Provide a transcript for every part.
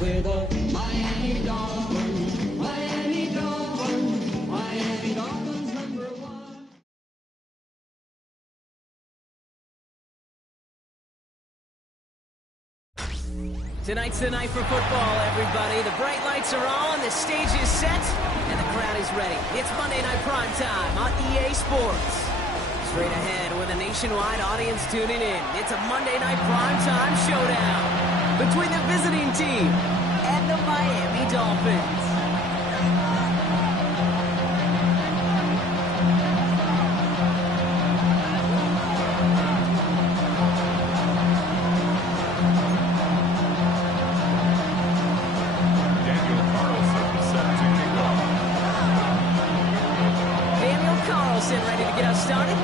We're the Miami Dolphins, Miami Dolphins, Miami Dolphins #1. Tonight's the night for football, everybody. The bright lights are on, the stage is set, and the crowd is ready. It's Monday Night Primetime on EA Sports. Straight ahead with a nationwide audience tuning in. It's a Monday Night Primetime showdown between the visiting team and the Miami Dolphins. Ready to get us started?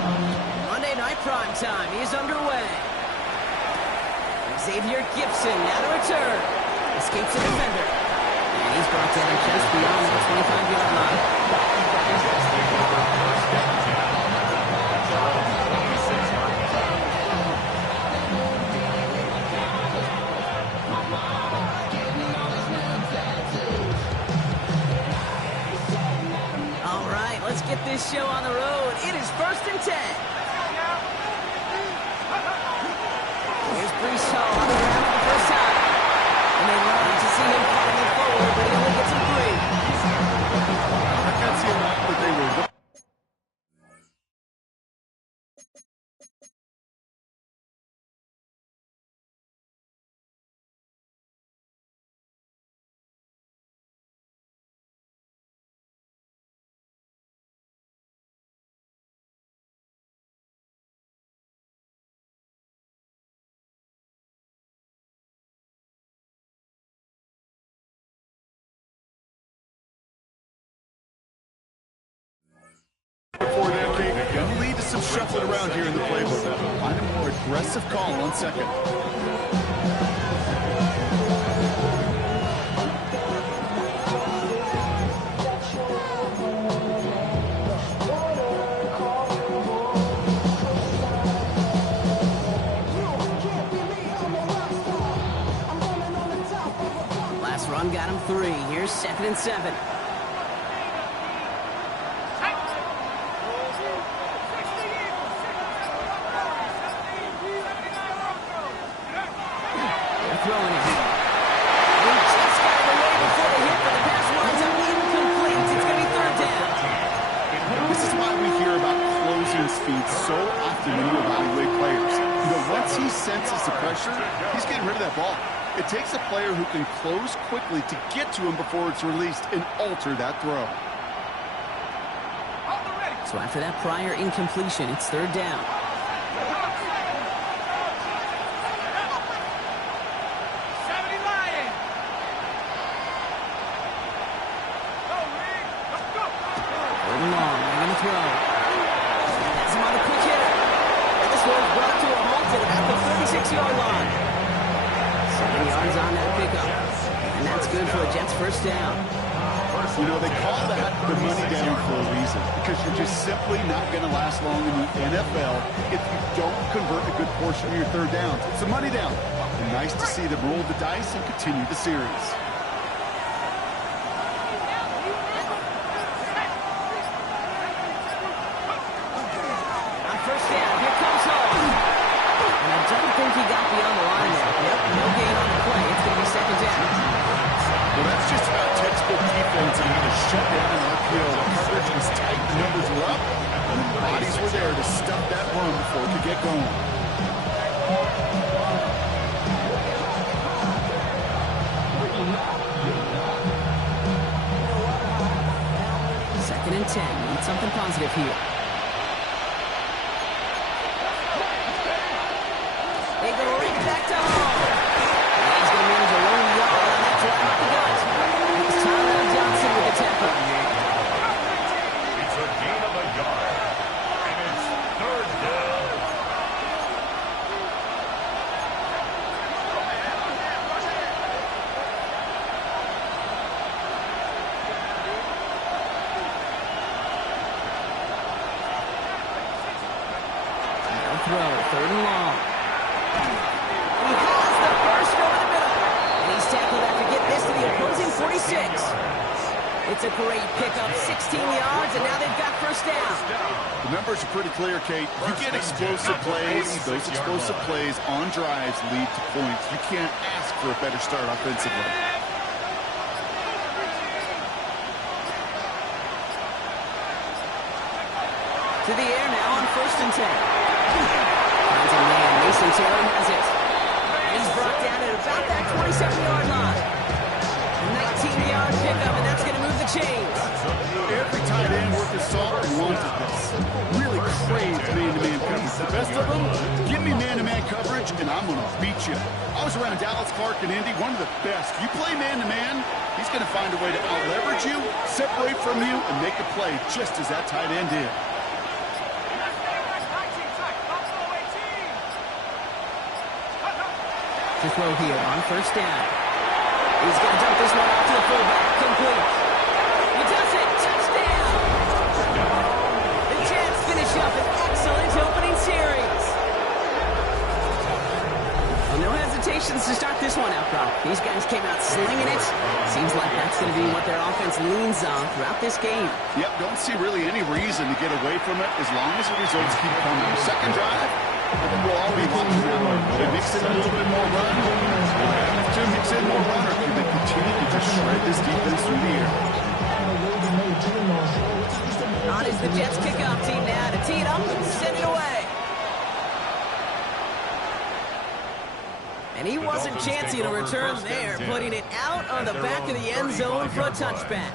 Monday Night Primetime is underway. Xavier Gibson now to return. Escapes the defender. he's brought down just beyond the 25-yard line. All right, let's get this show on the road. It is 1st and 10. Here's Brees Hall on the ground for the first time. And they love to see him falling forward, but he only gets a 3. I can't see enough that they were. Before that, Kate, going to lead to some shuffling around here in the playbook. Find a more aggressive call on 2nd. Last run got him 3. Here's 2nd and 7. Throwing it. He just got it away before the hit, but the pass winds up incomplete. It's going to be 3rd down. This is why we hear about closing speed so often when you evaluate players. You know, once he senses the pressure, he's getting rid of that ball. It takes a player who can close quickly to get to him before it's released and alter that throw. So after that prior incompletion, it's 3rd down. Throw. That's him on the quick hitter. And this one's brought to a halt at about the 36-yard line. 7 yards on that pickup. And that's good for a Jets 1st down. You know, they call that the money down for a reason, because you're just simply not going to last long in the NFL if you don't convert a good portion of your 3rd downs. It's the money down. And nice to see them roll the dice and continue the series. I don't think he got beyond the line there. Yep, no gain on the play. It's going to be 2nd down. Well, that's just about textbook defense, and he was shut down in RPO. The coverage was tight, the numbers were up, and the bodies were there to stop that run before it could get going. 2nd and 10. Need something positive here. They go right back to home. And he's going to manage a long yard on that drive up the gut. It's Tyler Johnson with the tackle. It's a gain of a yard. And it's 3rd down. Throw, 3rd and long. He has the first over the middle. And he's tackled after getting this to the opposing 46. It's a great pickup, 16 yards, and now they've got 1st down. The numbers are pretty clear, Kate. You get explosive plays. Those explosive plays on drives lead to points. You can't ask for a better start offensively. To the air now on 1st and 10. Finds a man. Mason Taylor has it. And he's brought down at about that 27-yard line. 19-yard pickup, and that's going to move the chains. Every tight end worth his salt wanted this. Really craved man-to-man coverage. The best of them, give me man-to-man coverage, and I'm going to beat you. I was around Dallas Clark and Indy, one of the best. You play man-to-man, he's going to find a way to out-leverage you, separate from you, and make a play just as that tight end did. To throw here on 1st down. He's going to dump this one off to the fullback. Complete. He does it. Touchdown. The Jets finish up an excellent opening series. Well, no hesitations to start this one out, Brock. These guys came out slinging it. Seems like that's going to be what their offense leans on throughout this game. Yep, don't see really any reason to get away from it as long as the results keep coming. Second drive, I think we'll all be looking at they mix in a little bit more run. To mix in more run, or can they continue to just shred this defense through the air? On is the Jets kickoff team now to tee it up and send it away. And he wasn't chancing a return there, putting it out on the back of the end zone for a touchback.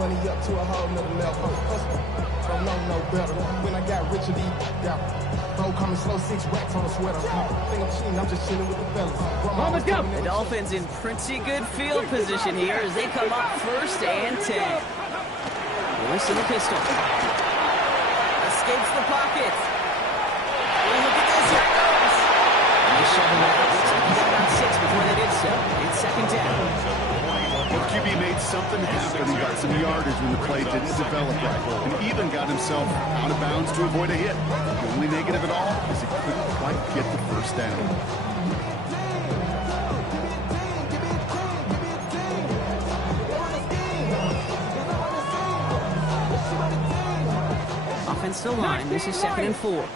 Money up to a whole nother level. Don't know no better. When I got richer, got bro coming slow, 6 racks on a sweater. Think I'm cheating, I'm just chilling with the fellas. Let's go. The Dolphins in pretty good field position here as they come up 1st and 10. Willis in the pistol. Escapes the pocket. Oh, look at this. Here it goes. And they shove him out. Looks like he got about 6 before they did so. It's 2nd down. The QB made something happen and got some yardage when the play didn't develop right, and even got himself out of bounds to avoid a hit. The only negative at all is he couldn't quite get the first down. Offensive line, this is 2nd and 4.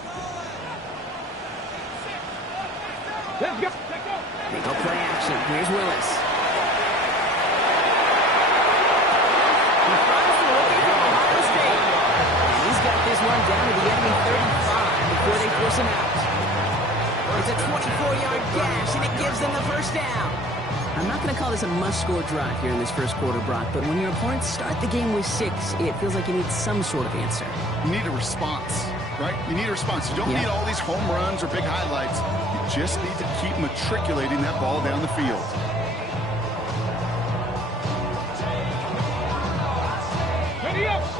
Let's go. They go play action. Here's Willis. This one down to the enemy 35 before they force him out. It's a 24-yard gash, and it gives them the first down. I'm not going to call this a must-score drive here in this first quarter, Brock, but when your opponents start the game with 6, it feels like you need some sort of answer. You need a response, right? You need a response. You don't need all these home runs or big highlights. You just need to keep matriculating that ball down the field.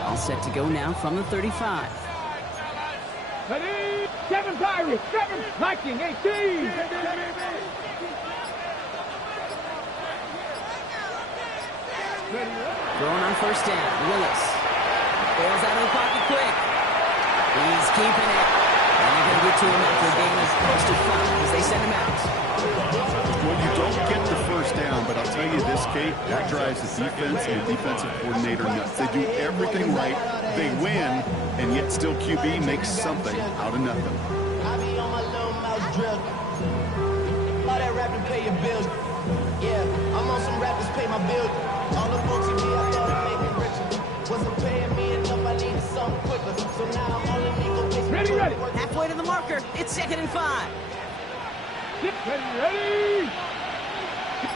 All set to go now from the 35. Ready? 7 Pirates, 7 Viking, 18. Throwing on 1st down, Willis. Bails out of the pocket quick. He's keeping it. And they're going to get to him after a game as close to 5 as they send him out. Well, you don't get the first down, but I'll tell you this, Kate, that drives the defense and the defensive coordinator nuts. They do everything right, they win, and yet still QB makes something out of nothing. I be on my little mouse drill. All that rapping pay your bills. Yeah, I'm on some rappers pay my bills. All the books in me, I thought it made me richer. Wasn't paying me enough, I needed something quicker. So now I'm only legal. Ready. Halfway to the marker, it's 2nd and 5. Ready.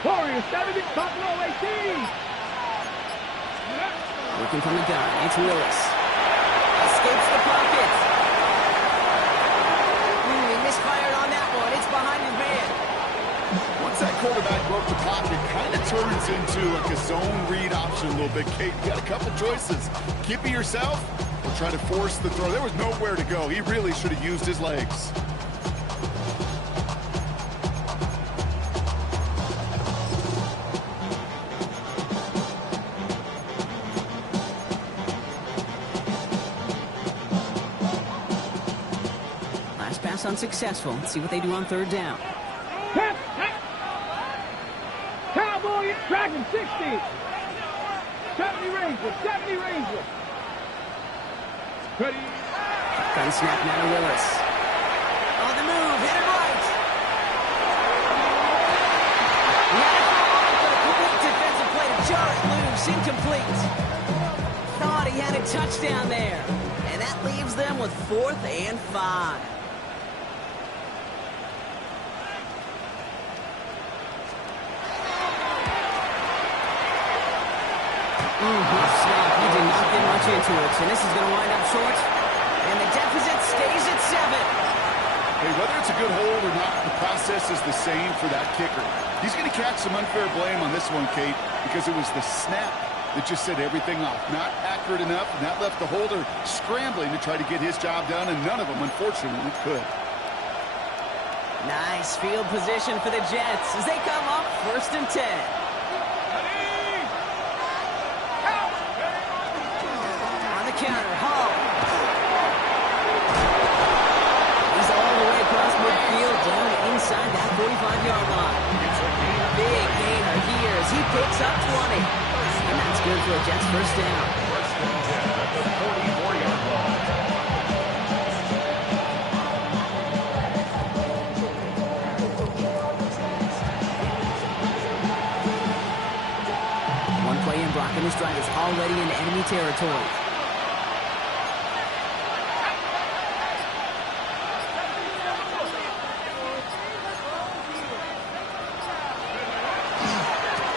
Warriors 70, Buffalo 18. Looking from the gun, it's Willis. Escapes the pocket. He misfired on that one. It's behind his man. Once that quarterback broke the pocket, kind of turns into like a zone read option a little bit, Kate. You got a couple choices. Keep it yourself or try to force the throw. There was nowhere to go. He really should have used his legs. Pass unsuccessful. Let's see what they do on 3rd down. Cowboy Dragon 60. 70 Rangers. Ready. Gun snap now to Willis. On the move, hit it right. He had it for a complete defensive play to jar it loose, incomplete. Thought he had a touchdown there. And that leaves them with 4th and 5. Snap. He did not get much into it, so this is going to wind up short. And the deficit stays at 7. Hey, whether it's a good hold or not, the process is the same for that kicker. He's going to catch some unfair blame on this one, Kate, because it was the snap that just set everything off. Not accurate enough, and that left the holder scrambling to try to get his job done, and none of them, unfortunately, could. Nice field position for the Jets as they come up 1st and 10. On the counter, Hall. He's all the way across midfield, down inside that 45-yard line. Big gainer here as he picks up 20. And that's good for a Jets first down. 1st and 10 at the 44-yard line. One play in, Brock and his drivers already in enemy territory.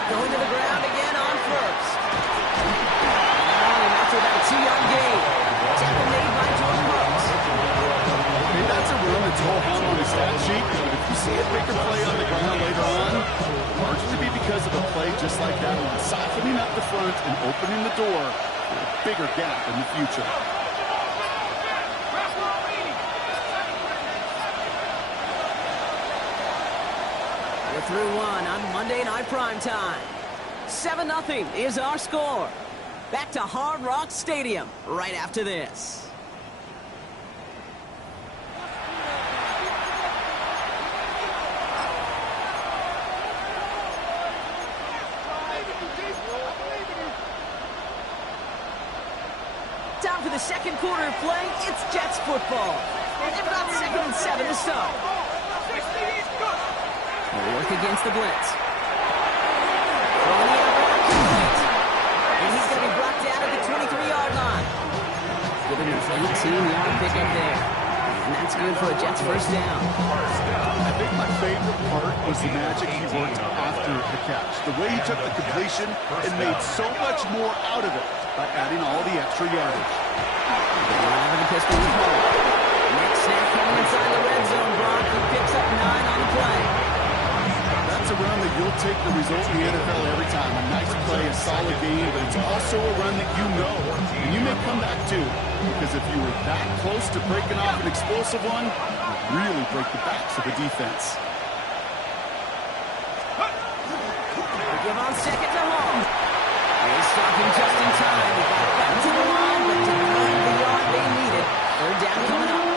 Going to the ground again on 1st. And after about a 2-yard gain. Tackle made by Jordan Brooks. And that's a run that's all hung on the stat sheet, but if you see a bigger play on the ground later on, largely be because of a play just like that one, softening up the front and opening the door for a bigger gap in the future. We're through one on Monday Night Primetime. 7-0 is our score. Back to Hard Rock Stadium right after this. Time for the second quarter of play. It's Jets football. They've got 2nd and 7 to start. They'll work against the blitz. Throwing the out complete. And he's going to be brought down at the 23-yard line. Giving him an 18-yard pickup there. And that's good for a Jets first down. I think my favorite part was the magic he worked after the catch. The way he took the completion and made so much more out of it by adding all the extra yardage. Driving the pistol with Hall. Next snap coming inside the red zone. Brock, he picks up 9 on the play. That's a run that you'll take the result in the NFL every time. A nice play, a solid game, but it's also a run that you know, and you may come back to, because if you were that close to breaking off an explosive one, it would really break the backs of the defense. They give on 2nd to Hall. They stop him just in time. He got back to the line, but didn't find the yard they needed. 3rd down coming up.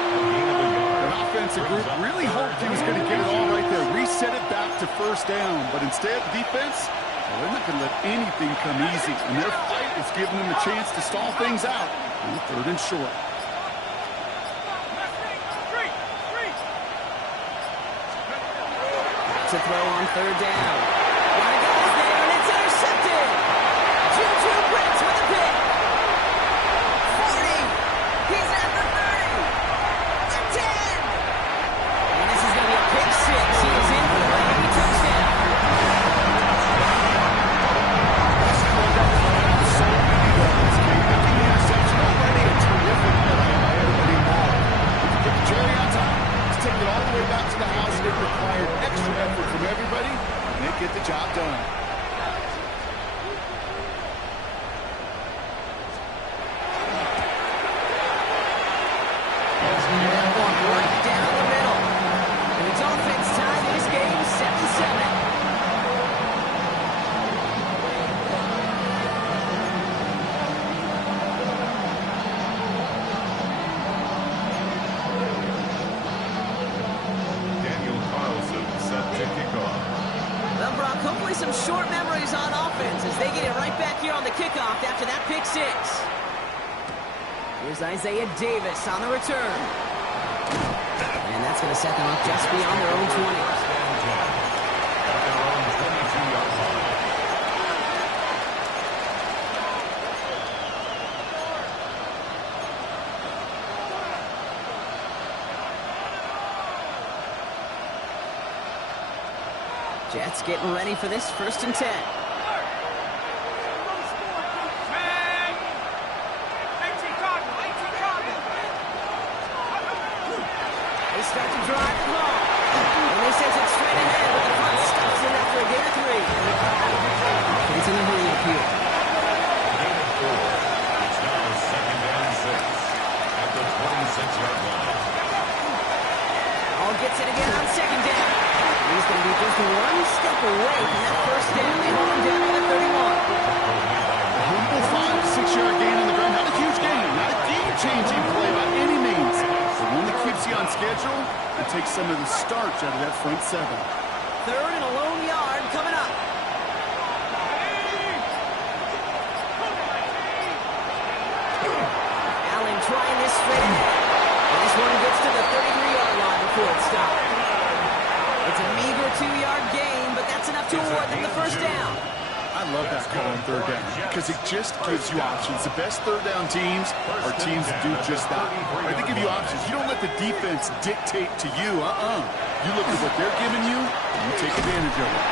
An offensive group really hoped he was going to get it all right there. Reset it back to 1st down, but instead, defense, well, they're not going to let anything come easy. And their fight is giving them a chance to stall things out on 3rd and short. To throw on 3rd down. Got a guy's there, and it's intercepted. Juju Brents with a pick. 40. He's at the 30. The 10. And this is going to be a pick 6. He is in for the Miami touchdown. Cherry on top, let's take it all the way back to the house. It required extra effort from everybody, and they get the job done. Right down the middle. And it's offense tied this game 7-7. Well, Brock, hopefully some short memories on offense as they get it right back here on the kickoff after that pick 6. Here's Isaiah Davis on the return. And that's going to set them up just beyond their own 20. Jets getting ready for this 1st and 10. They start to drive the ball. And they send it straight ahead, but the clock stops in after a gain of 3. Offense in a hurry up here. gets it again on second down. He's going to be just one step away from that first down. They hold him down at the 31. A humble 5 to 6 yard gain on the ground. Not a huge gain, not a game-changing play by any means. But one that keeps you on schedule and takes some of the starch out of that front 7. Third and a lone yard coming up. Allen trying this straight ahead. And this one gets to the 33-yard line before it stops. It's a meager 2-yard gain, but that's enough to award them the first down. I love that call on third down because it just gives you options. The best third down teams are teams that do just that. Right? They give you options. You don't let the defense dictate to you. You look at what they're giving you, and you take advantage of it.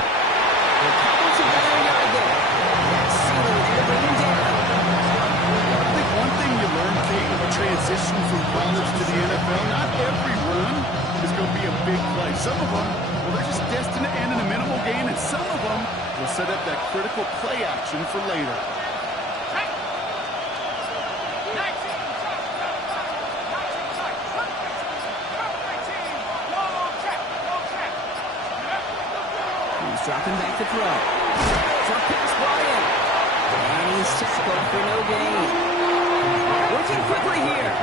It's another yard there. That's Sealer there to bring him down. I think one thing you learn, Kate, when you transition from college to the NFL, not every run is going to be a big play. Some of them, well, they're just destined to end in a minimal gain, and some of them will set up that critical play action for later. He's dropping back to throw. Jump pass brought in. And he's tackled for no gain. Working quickly here.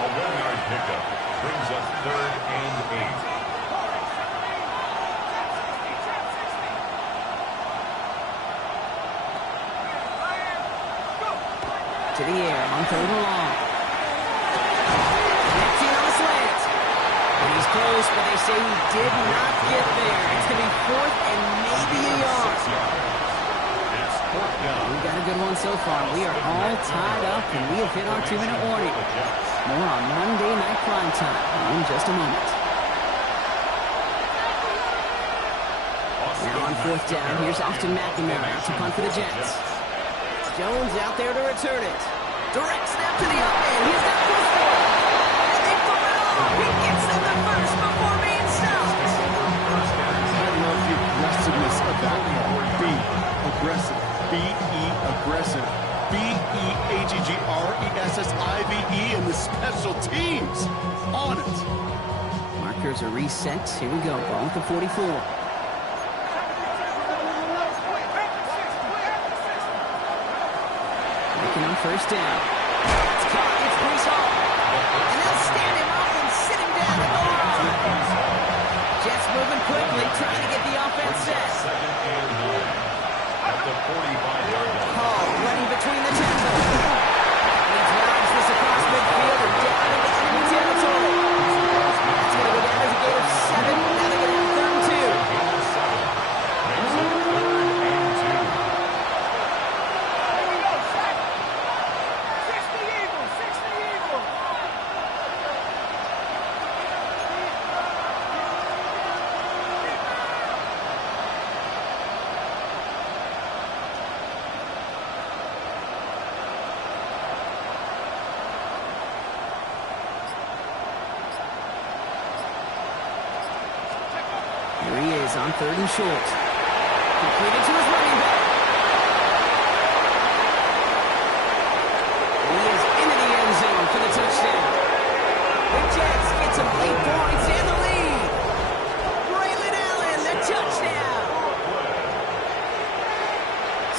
A 1-yard pickup brings up 3rd and 8. To the air on 3rd and long. Connecting on the slant. And he's close, but they say he did not get there. It's going to be 4th and maybe a yard. It's 4th down. We got a good one so far. We are all tied up, and we have hit our 2-minute warning. More on Monday Night Prime Time in just a moment. Now on 4th down, here's Austin McNamara to punt for the Jets. Jones out there to return it. Direct snap to the up man. He's got push for it. And they pull it off. He gets them the first before being stopped. I love the aggressiveness of that call. B, aggressive. B-E, aggressive. B-E-A-G-G-R-E-S-S-I-V-E and the special teams on it. Markers are reset. Here we go. Ball with the 44. On 1st down. It's caught. It's Brees Hall. And they'll stand him up and sit him down at the line. Jets moving quickly, trying to get the offense set. 2nd and 9. At the 45-yard line. Hall running between the tackles. He drives this across midfield and down into enemy territory. That's going to go down as a gain of 7. Now they're going to have 3rd and 2. Makes it 3rd and 2. Here he is on 3rd and short. Completed to his running back. And he is into the end zone for the touchdown. The Jets get some 8 points and the lead. Braylon Allen, the touchdown.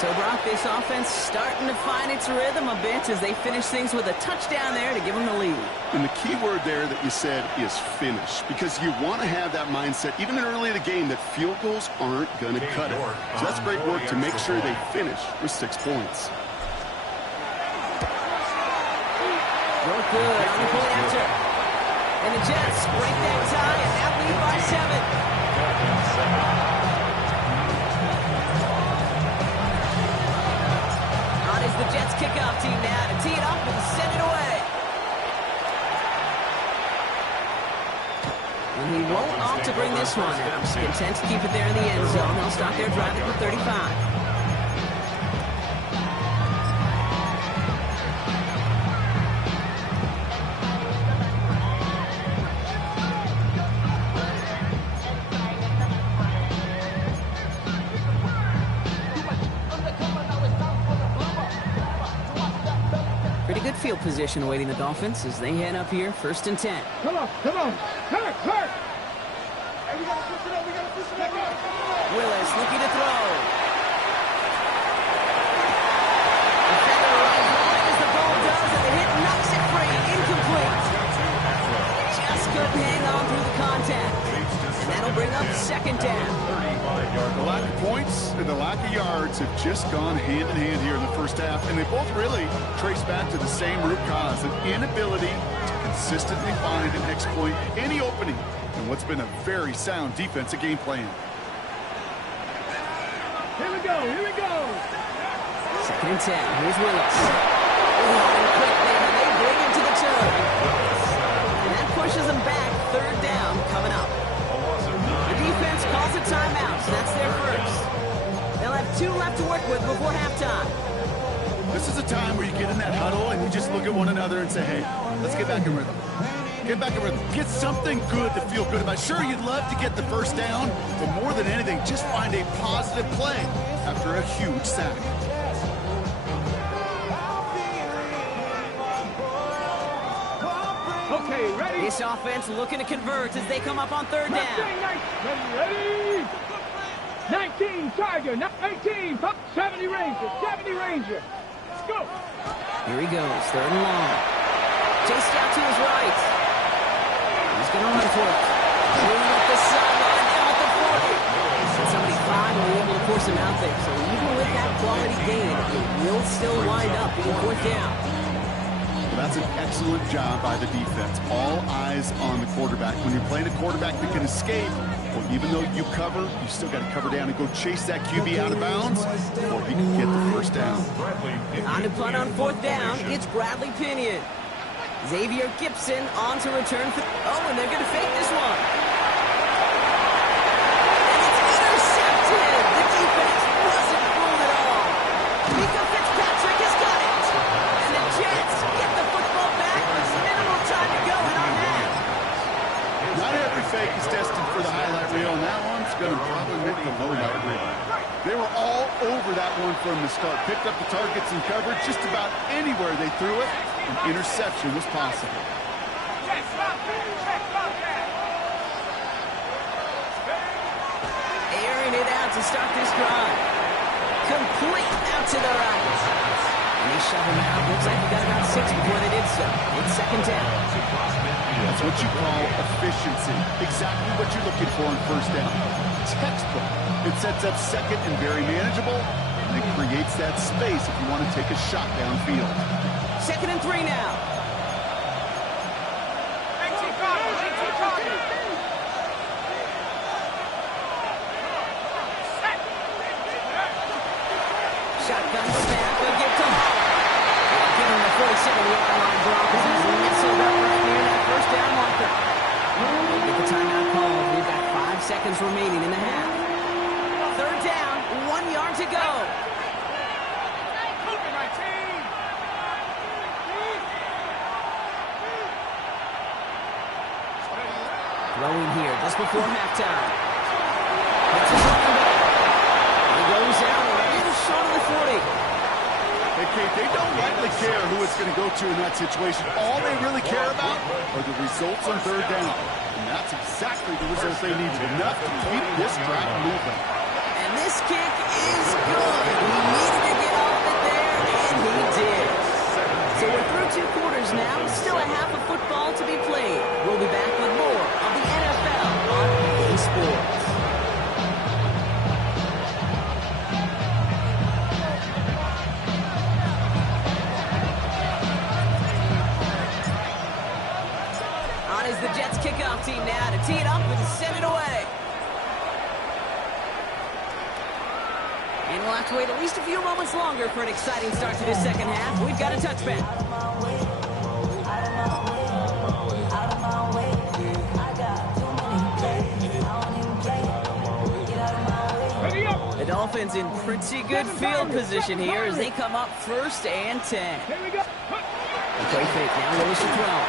So, Brock, this offense starting to find its rhythm a bit as they finish things with a touchdown there to give them the lead. And the key word there that you said is finish, because you want to have that mindset, even early in the game, that field goals aren't going to cut it. So that's great work to make sure they finish with 6 points. Real good on the play after. And the Jets break that tie and now lead by 7. On is the Jets kickoff team now to tee it up and send it away. And he won't opt to bring this one out. Content to keep it there in the end zone. They'll start their drive at the 35. position awaiting the Dolphins as they head up here, 1st and 10. Come on, come on. Hurt, hurt. Hey, we gotta push it up, we gotta push it up. Willis looking to throw. Defender runs wide as the ball does, and the hit knocks it free. Incomplete. Just couldn't hang on through the contact. And that'll bring up 2nd down. The lack of points and the lack of yards have just gone hand in hand here in the first half, and they both really trace back to the same root cause, an inability to consistently find and exploit any opening in what's been a very sound defensive game plan. Here we go, here we go. 2nd and 10. Here's Willis. Running quickly, and they bring him to the turf. And that pushes them back. 3rd down coming up. The defense calls a timeout, so that's their first. They'll have 2 left to work with before halftime. This is a time where you get in that huddle and you just look at one another and say, hey, let's get back in rhythm. Get back in rhythm. Get something good to feel good about. Sure, you'd love to get the first down, but more than anything, just find a positive play after a huge sack. Okay, ready? This offense looking to convert as they come up on 3rd down. Ready? 19, Tiger. 18, 70 Ranger. 70 Ranger. Let's go. Here he goes, 3rd and long. Chased out to his right. He's going to run for it. Moving up the sideline, now at the 40. And somebody finally able to force him out there. So even with that quality gain, it will still wind up being 4th down. Well, that's an excellent job by the defense. All eyes on the quarterback. When you're playing a quarterback that can escape, well, even though you cover, you still got to cover down and go chase that QB out of bounds before he can get the first down. On to punt on 4th down, it's Bradley Pinion. Xavier Gibson on to return for... Oh, and they're going to fake this one. And it's intercepted. The defense wasn't fooled at all. Mika Fitzpatrick has got it. And the Jets get the football back with minimal time to go in on that. Not every fake is destined for the highlight reel, and that one's going to probably make the low light reel. They were all over that one from the start. Picked up the targets and covered just about anywhere they threw it. An interception was possible. Airing it out to start this drive. Complete out to the right. And they shove him out. Looks like he got about 6 before they did so. It's 2nd down. That's what you call efficiency. Exactly what you're looking for on 1st down. Textbook. It sets up 2nd and very manageable, and it creates that space if you want to take a shot downfield. 2nd and 3 now. Shotgun snap, they'll get to Hall. Give him the 47-yard line, Broncos. He's nestled up right near that 1st down marker. We'll get the timeout called. We've got 5 seconds remaining in the half. 3rd down, 1 yard to go. Throwing here just before halftime. It's his running back. He goes out a little short of the 40. Hey, Kate, they don't likely care who it's going to go to in that situation. All they really care about are the results on 3rd down. And that's exactly the result they needed. Enough to keep this drive moving. And this kick is good. He needed to get off it there, and he did. So we're through 2 quarters now. Still a half of football to be played. We'll be back with more of the NFL on EA Sports. On is the Jets kickoff team now to tee it up and send it away. And we'll have to wait at least a few moments longer for an exciting start to this 2nd half. We've got a touchback. The Dolphins in pretty good field position here as they come up 1st and 10. Here we go. Play fake now, Willis to throw.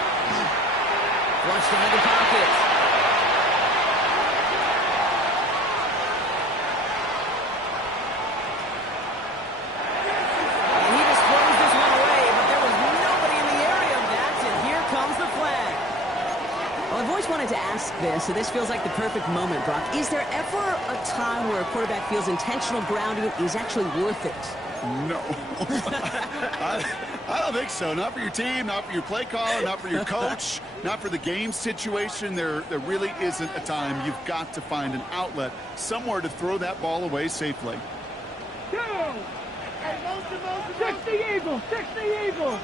Flushed out of the pocket. And he just throws this one away, but there was nobody in the I've always wanted to ask this, so this feels like the perfect moment, Brock. Is there ever a time where a quarterback feels intentional grounding is actually worth it? No. I don't think so. Not for your team, not for your play caller, not for your coach, not for the game situation. There really isn't a time. You've got to find an outlet, somewhere to throw that ball away safely. Go! Hey, motion. 60 Eagles! 60 Eagles!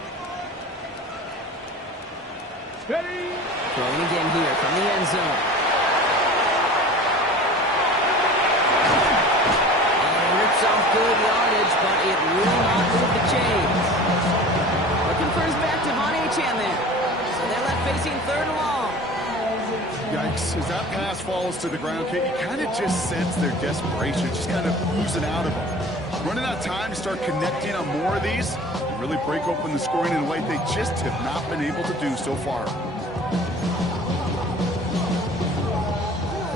Ready? Throwing again here from the end zone. And rips off good yardage, but it will not move the chains. Looking for his back to Von Achan there. So they're left facing 3rd and long. Yikes. As that pass falls to the ground, Kate, you kind of just sense their desperation, just kind of oozing out of them. Running out of time to start connecting on more of these, and really break open the scoring in a way they just have not been able to do so far.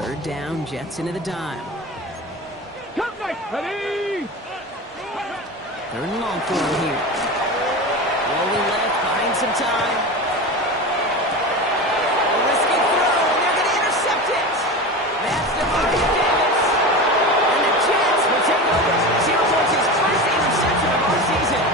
3rd down, Jets into the dime. Come back! Ready? 3rd and long for him here. Rolling left, buying some time. A risky throw, and they're going to intercept it. That's DeMario Davis. And the Jets will take over. 0 points, his first interception of our season.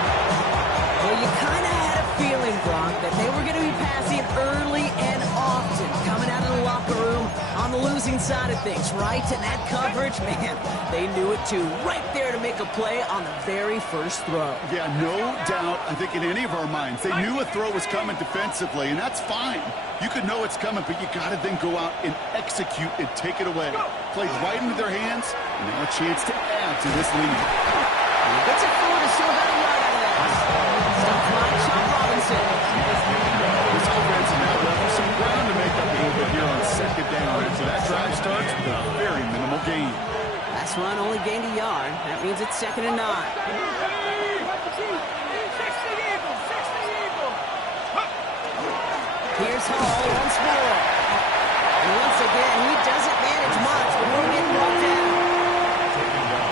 Well, you kind of had a feeling, Brock, that they were going to be passing early and often, coming out of the locker room on the losing side of things, right? And that coverage, man, they knew it too. Right there to make a play on the very first throw. Yeah, no doubt, I think in any of our minds, they knew a throw was coming defensively, and that's fine. You could know it's coming, but you got to then go out and execute and take it away. Played right into their hands, and now a chance to add to this lead. Gets it forward to still about a yard out of that. Stopped by Sean Robinson. This offense is now left with some ground to make up a little bit here on 2nd down. And so that drive starts with a very minimal gain. Last run only gained a yard. That means it's 2nd and 9. 60 Eagles! 60 Eagles! Here's Hall once more. And once again, he doesn't manage much before getting brought down.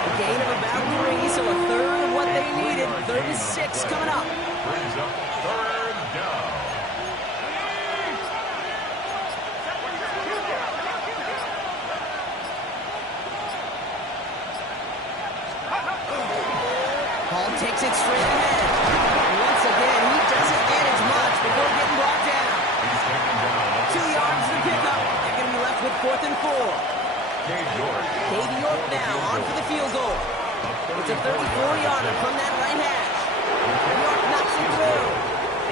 A gain of about 3, so a third of what they needed. 3rd and 6 coming up. Brings up 3rd down. Hall takes it straight ahead. And once again, he doesn't manage much before getting brought down. 2 yards to pick up. They're going to be left with 4th and 4. Cade York now on for the field goal. It's a 34-yarder from that right hash. York knocks it through.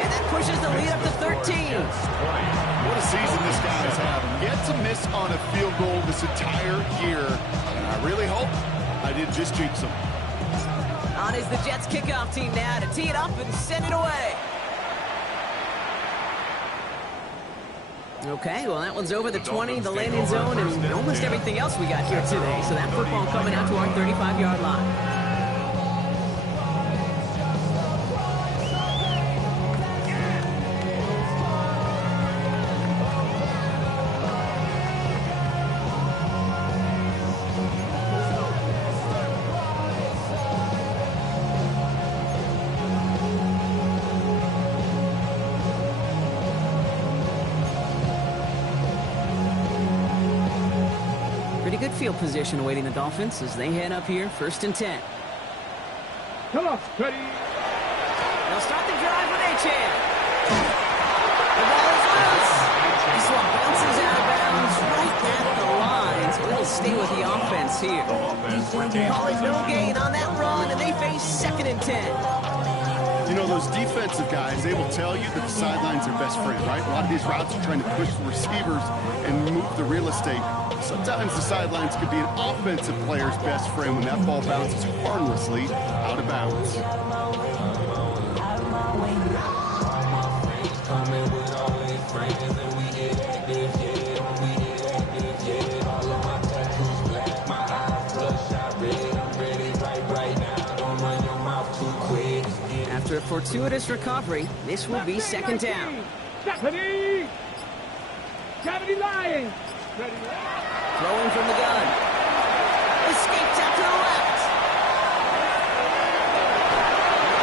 And that pushes the lead up to 13. What a season this guy is having. Yet to miss on a field goal this entire year. And I really hope I didn't just jinx him. On is the Jets kickoff team now to tee it up and send it away. Okay, well, that one's over the 20, the landing zone, and almost everything else we got here today. So that football coming out to our 35-yard line. Good field position awaiting the Dolphins as they head up here, 1st and 10. Come on, ready? They'll start the drive with Achan. The ball is loose. This one bounces out of bounds right at the line, so it'll stay with the offense here. Calling no gain on that run, and they face 2nd and 10. You know, those defensive guys, they will tell you that the sidelines are best friend, right? A lot of these routes are trying to push the receivers and move the real estate. Sometimes the sidelines could be an offensive player's best friend when that ball bounces harmlessly out of bounds. After a fortuitous recovery, this will be 2nd down. Ready? 70 Lions! Ready? Throwing from the gun. Escapes out to the left.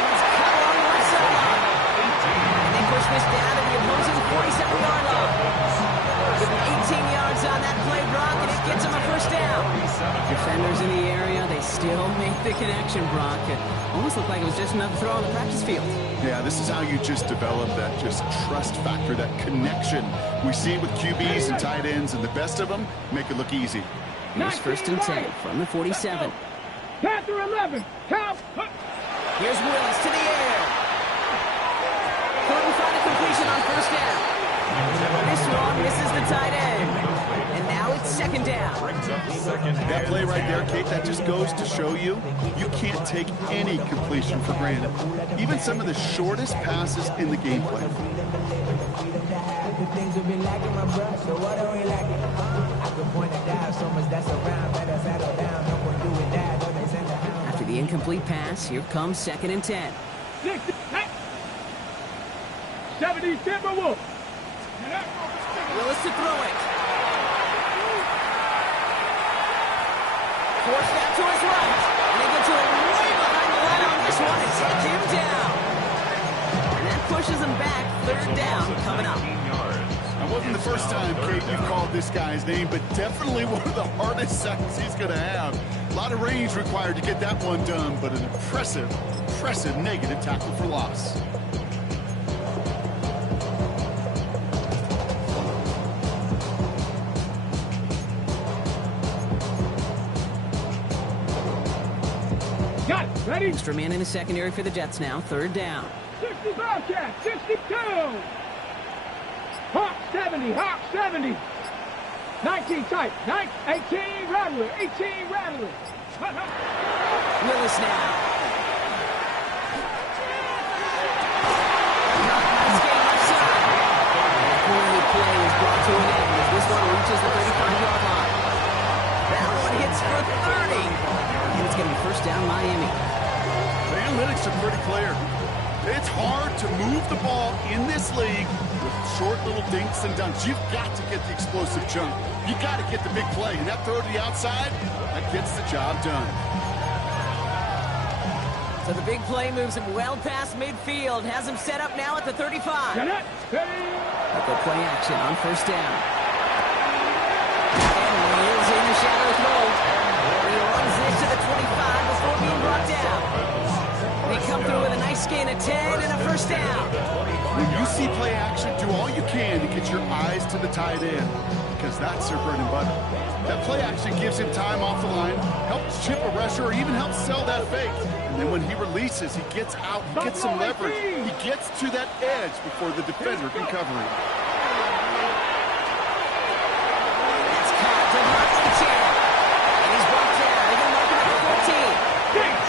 It's cut on the right sideline. And they push this down to the opposing 47-yard line. Still make the connection, Brock. It almost looked like it was just another throw on the practice field. Yeah, this is how you just develop that just trust factor, that connection. We see it with QBs and tight ends, and the best of them make it look easy. Here's 1st and 10 from the 47. Panther 11. Count. Here's Willis to the air. Couldn't find a completion on 1st down. This one misses the tight end. And now it's 2nd down. That play right there, Kate, that just goes to show you, you can't take any completion for granted. Even some of the shortest passes in the gameplay. After the incomplete pass, here comes 2nd and 10. 70 Timberwolves. Willis to throw it. Forced out to his right. And they get to him way behind the line on this one and take him down. And that pushes him back. 3rd down coming up. That wasn't the first time, Kate, you've called this guy's name, but definitely one of the hardest sacks he's going to have. A lot of range required to get that one done, but an impressive negative tackle for loss. Got it. Ready? Extra man in the secondary for the Jets now. 3rd down. 60 Bobcat. 62. Hawk 70. Hawk 70. 19 tight. 18 Rattler. 18 Rattler. Willis now. Nice game left side. Poorly play is brought to an end as this one reaches the 35-yard line. That one hits for 30. And it's going to be 1st down Miami. The analytics are pretty clear. It's hard to move the ball in this league with short little dinks and dunks. You've got to get the explosive jump. You've got to get the big play. And that throw to the outside, that gets the job done. So the big play moves him well past midfield. Has him set up now at the 35. Local play action on 1st down. And wheels in the shadow throw. He runs into the 25 before being brought down. They come through with a nice gain of 10 and a 1st down. When you see play action, do all you can to get your eyes to the tight end, because that's their bread and butter. That play action gives him time off the line, helps chip a rusher, or even helps sell that fake. And then when he releases, he gets out, he gets some leverage. He gets to that edge before the defender can cover him. It's caught to the chair. And he's brought down. They're going to mark him at the 14.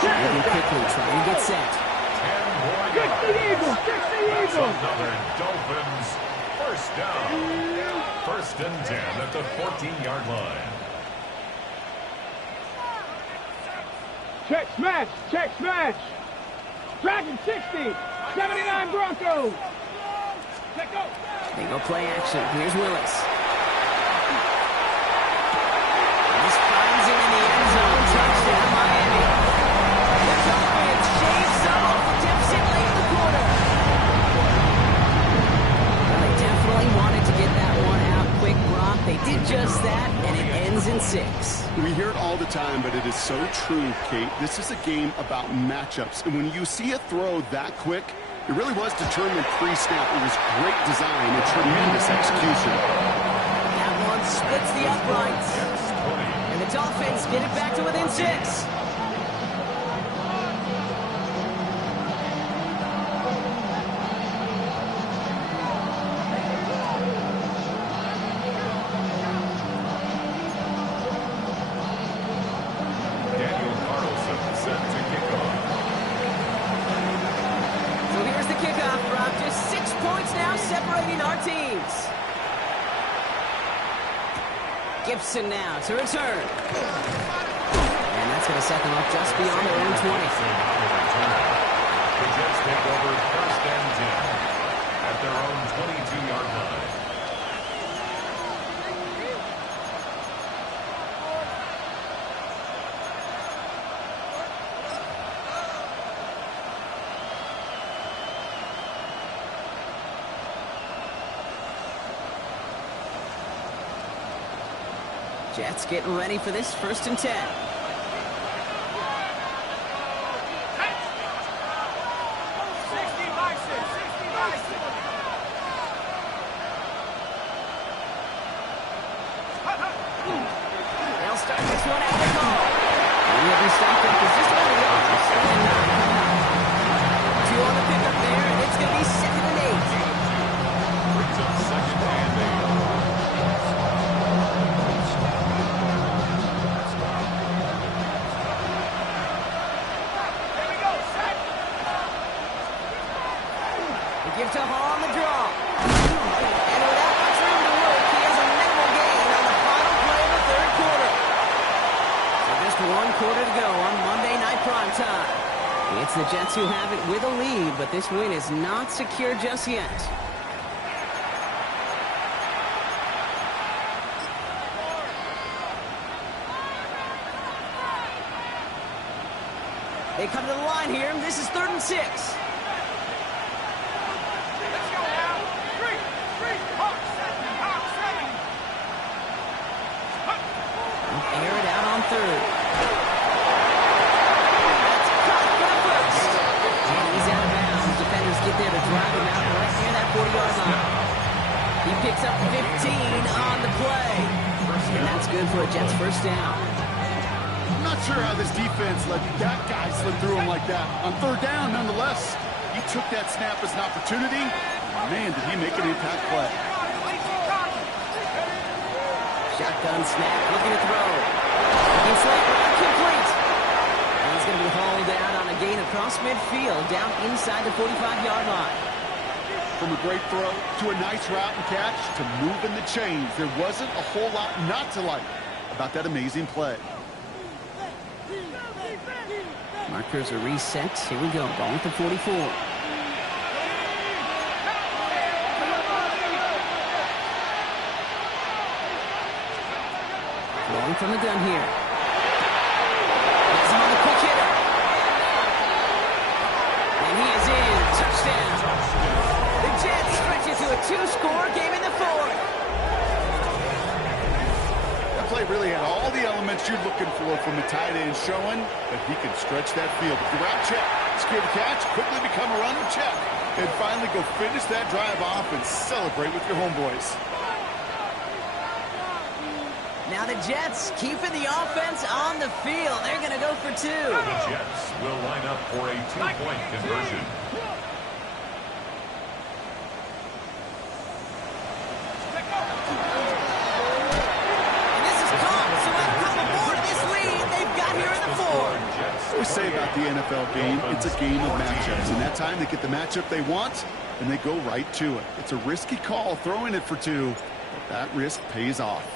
Moving quickly, trying to get set. 6 the Eagles. 6 the Eagles. Another Dolphins 1st down. 1st and 10 at the 14-yard line. Check smash. Check smash. Dragon 60. 79 Broncos. Let go. They go play action. Here's Willis. This finds him in the end zone. Touchdown, Miami. The Dolphins shave some off the deficit late in the quarter. Well, they definitely wanted to get that one out quick, Brock. They did just that, and it ends in 6. We hear it all the time, but it is so true, Kate. This is a game about matchups. And when you see a throw that quick, it really was determined pre-snap. It was great design and tremendous execution. That one splits the uprights. And the Dolphins get it back to within 6. Gibson now to return. And that's going to set them up just beyond their own 20. The Jets take over 1st and 10 at their own 22-yard line. Jets getting ready for this 1st and 10. start this one at the goal. We have been stopped up is just about a yard. Second and 9 coming up. 2 on the pickup there, and it's going to be 2nd and 8. Brings up 2nd and 8. Give to Hall on the draw. And without much room to work, he has a minimal gain on the final play of the 3rd quarter. So just 1 quarter to go on Monday Night Primetime. It's the Jets who have it with a lead, but this win is not secure just yet. They come to the line here. This is 3rd and 6. Air it out on 3rd. That's caught for the first. And he's out of bounds. Defenders get there to drive him out right near that 40-yard line. He picks up 15 on the play. And that's good for a Jets first down. I'm not sure how this defense let that guy slip through him like that. On 3rd down, nonetheless, he took that snap as an opportunity. Man, did he make an impact play. Shotgun snap, looking to throw. It's late, complete. And he's going to be hauled out on a gain across midfield, down inside the 45-yard line. From a great throw to a nice route and catch to moving the chains, there wasn't a whole lot not to like about that amazing play. Markers are reset. Here we go, ball at the 44. Throwing from the gun here. He's on the quick hitter. And he is in. Touchdown. The Jets stretch it to a 2-score game in the 4th. That play really had all the elements you're looking for from a tight end, showing that he can stretch that field. With the route check, secure the catch, quickly become a runner check, and finally go finish that drive off and celebrate with your homeboys. Now the Jets keeping the offense on the field. They're going to go for 2. The Jets will line up for a 2-point conversion. And this is caught, so that'll come aboard this lead they've got here in the 4th. We say about the NFL game, it's a game of matchups, and that time they get the matchup they want, and they go right to it. It's a risky call throwing it for 2, but that risk pays off.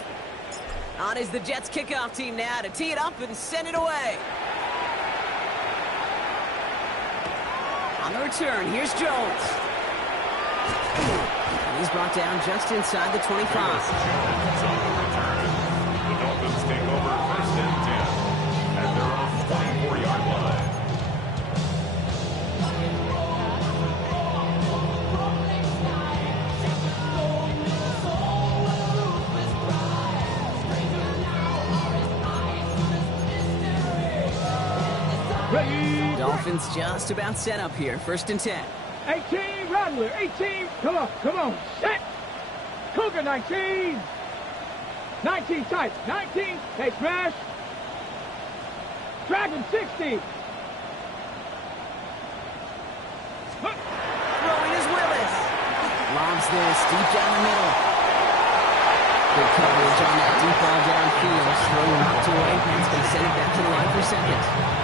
On is the Jets kickoff team now to tee it up and send it away. On the return, here's Jones. And he's brought down just inside the 25. Jones on the return. The Dolphins take over 1st and 10 at their own 24-yard line. Dolphins just about set up here. 1st and 10. 18, Rattler, 18. Come on, set. Cougar, 19. 19 tight, 19. Hey, smash. Dragon, 60. Throwing is Willis. Lobs this deep down the middle. Good coverage on that deep ball downfield. Throw knocked away. And it's going to send it back to the line for 2nd.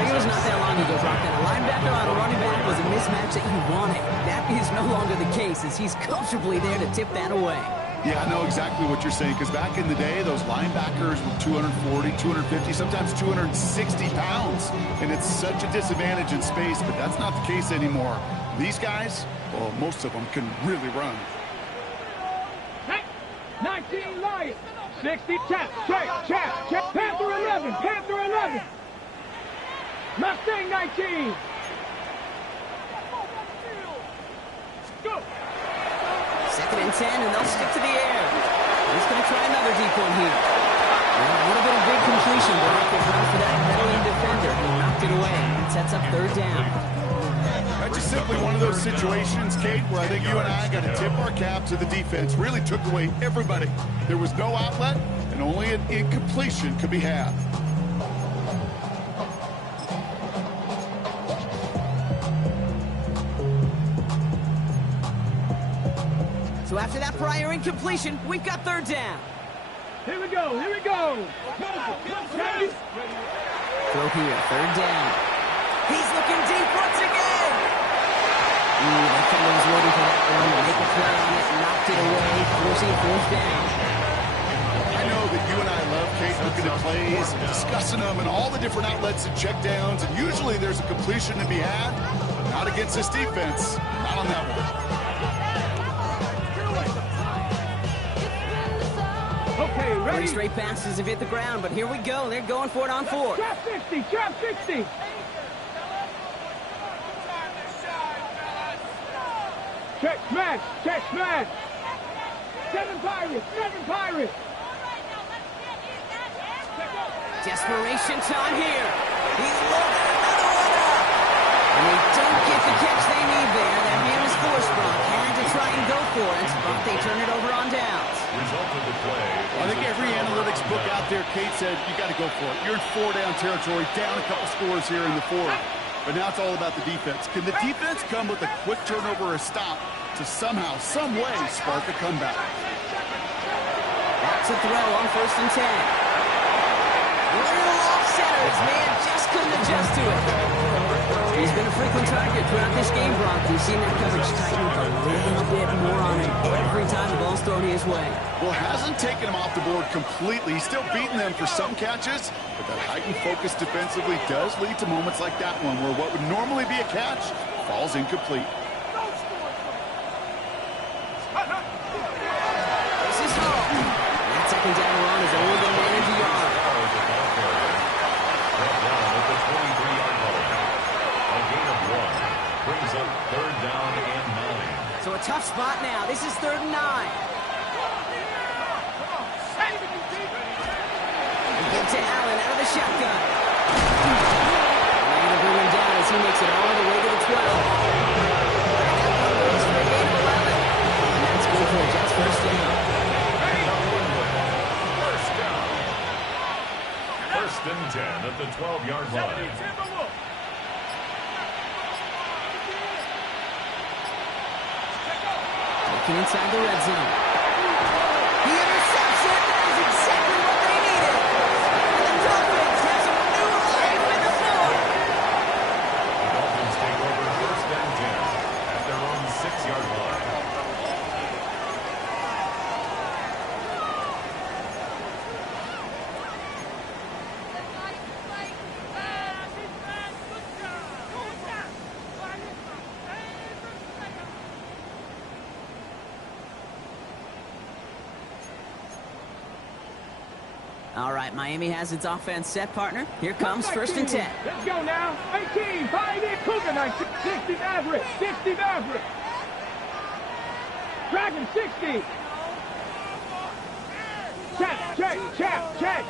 It was not that long ago, Brock, that a linebacker on a running back was a mismatch that you wanted. That is no longer the case, as he's comfortably there to tip that away. Yeah, I know exactly what you're saying, because back in the day, those linebackers were 240, 250, sometimes 260 pounds, and it's such a disadvantage in space, but that's not the case anymore. These guys, well, most of them can really run. Hey, 19 Lions, 60, check, Panther 11, Panther 11. Mustang 19. Go. 2nd and 10, and they'll stick to the air. He's going to try another deep one here. Well, it would have been a big completion, but if it went for that veteran defender, he knocked it away. It sets up 3rd down. That's just simply one of those situations, Kate, where I think you and I got to tip our cap to the defense. Really took away everybody. There was no outlet, and only an incompletion could be had. So after that prior incompletion, we've got third down. Here we go, here we go. Throw here, third down. He's looking deep once again. The defender was waiting for that one to make a play on it, knocked it away, forcing fourth down. I know that you and I love, Kate, looking at plays, and discussing them, and all the different outlets and checkdowns, and usually there's a completion to be had. Not against this defense. Not on that one. Okay, ready? 3 straight passes have hit the ground, but here we go. They're going for it on 4. Trap 60, trap 60. Check smash, check smash. 7 Pirates, 7 Pirates. Desperation time here. He's loaded another one up. And they don't get the catch they need there. That man is forced, Brock. Had to try and go for it, but they turn it over on downs. Result of the play. I think every analytics book out there, Kate, said you got to go for it. You're in 4-down territory, down a couple scores here in the 4th. But now it's all about the defense. Can the defense come with a quick turnover or a stop to somehow, some way, spark a comeback? That's a throw on 1st and 10. Little off center. His man just couldn't adjust to it. He's been a frequent target throughout this game, Brock. We've seen that coverage tighten up a little bit more on him every time the ball's thrown his way. Well, hasn't taken him off the board completely. He's still beating them for some catches, but that heightened focus defensively does lead to moments like that one where what would normally be a catch falls incomplete. This is home. That second down run is only going to manage a yard. Brings up 3rd down and 9. So a tough spot now. This is 3rd and 9. We get to Allen out of the shotgun. They're going to bring him down as he makes it all the way to the 12. That goes for a gain of 11. And that's good for just 1st down. First down. 1st and 10 at the 12-yard line. Inside the red zone. He intercepts it. That is exactly what they needed. The Dolphins has a new life in the 4th. The Dolphins take over 1st and 10 at their own 6-yard line. All right, Miami has its offense set, partner. Here comes 1st and 10. Let's go now. 18, Pioneer Cougar 19, 60 Maverick, 60 Maverick. Dragon 60. Check.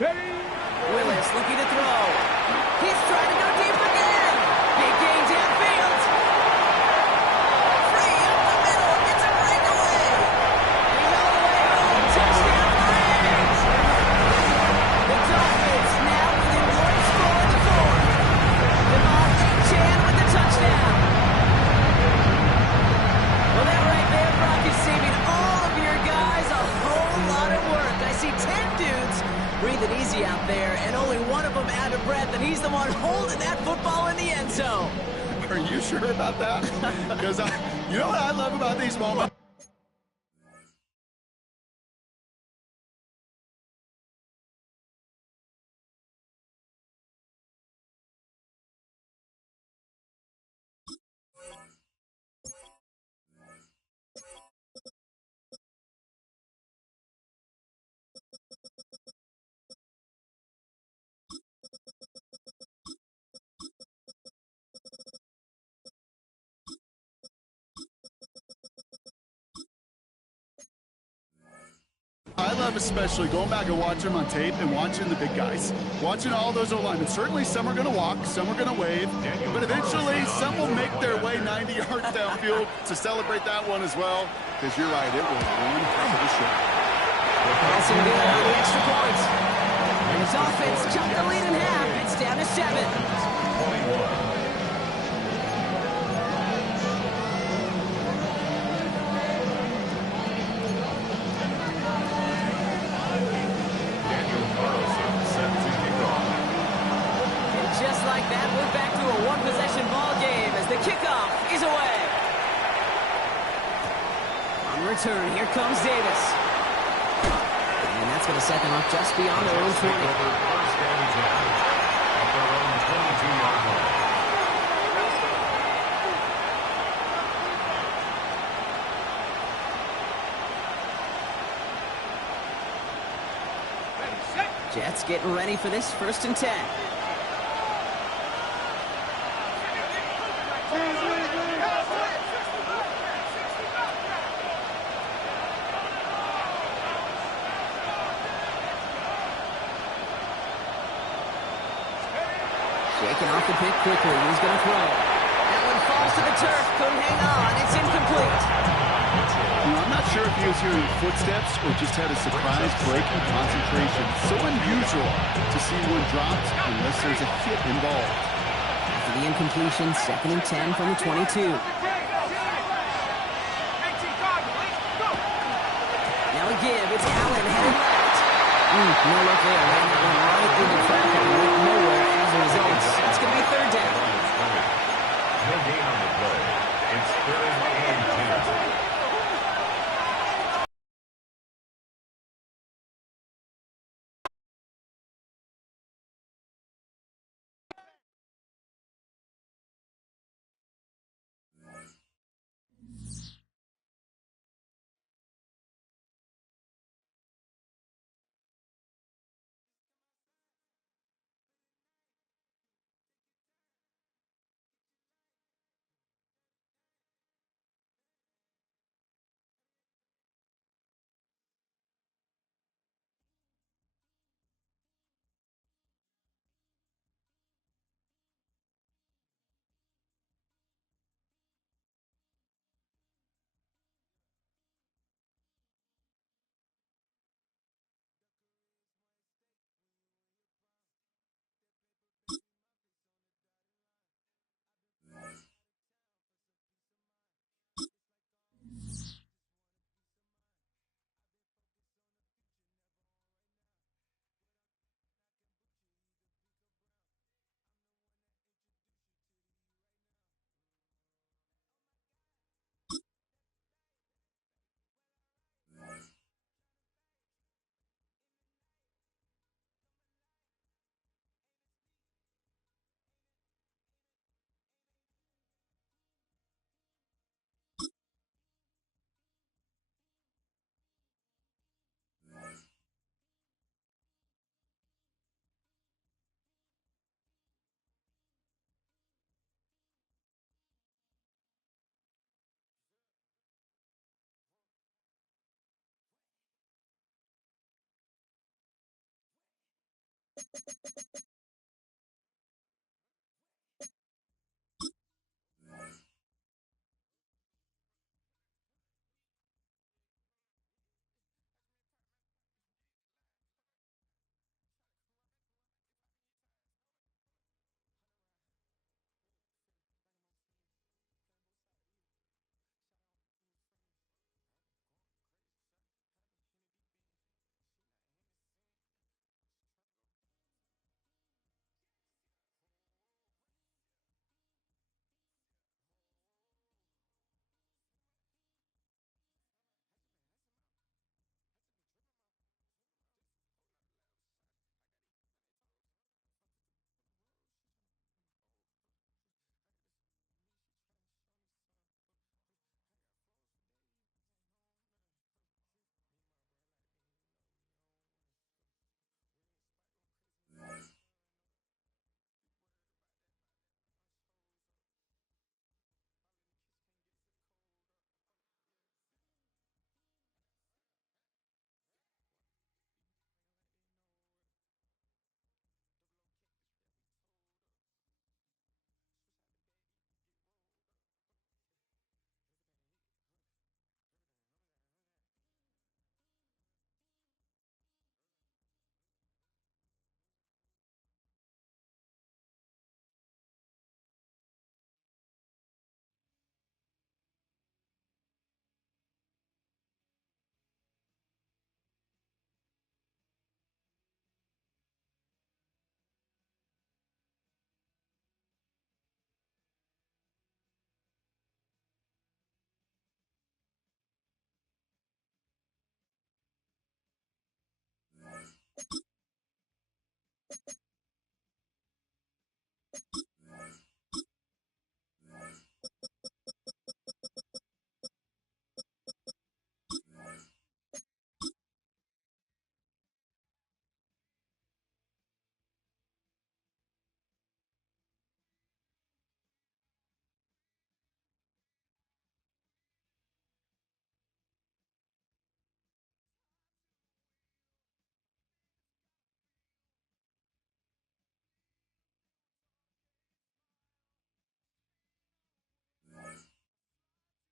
Ready? Willis looking to throw. He's trying to go deep again. Big gain downfield. Free up the middle. It's a breakaway. He's all the way home. Touchdown Braves. The Dolphins now within 1 score in the 4th. Jamal Chan with the touchdown. Well, that right there, Brock, is saving all of your guys a whole lot of work. I see 10 dudes breathing easy out there, and only one of them out of breath, and he's the one holding that football in the end zone. Are you sure about that? Because you know what I love about these moments? I love especially going back and watching them on tape and watching the big guys. Watching all those O-linemen. Certainly some are going to walk, some are going to wave, but eventually some will make their way 90 yards downfield to celebrate that one as well. Because you're right, it was one hell of a shot. Passing good on the extra points. And his offense chopped the lead in half. It's down to 7. Just like that, we're back to a one-possession ball game as the kickoff is away. On return, here comes Davis. And that's going to set them up just beyond their own 20. First and 10 at their own 22-yard line. Jets getting ready for this 1st and 10. Shaking off the pick quickly. He's going to throw. That one falls to the turf. Couldn't hang on. It's incomplete. I'm not sure if he was hearing footsteps or just had a surprise break in concentration. So unusual to see one dropped unless there's a hit involved. After the incompletion, 2nd and 10 from the 22. Now a give. It's Allen headed left. No look there. Ran that one right into traffic and went nowhere as a result. It's going to be 3rd down. No gain on the play. It's 3rd and 10.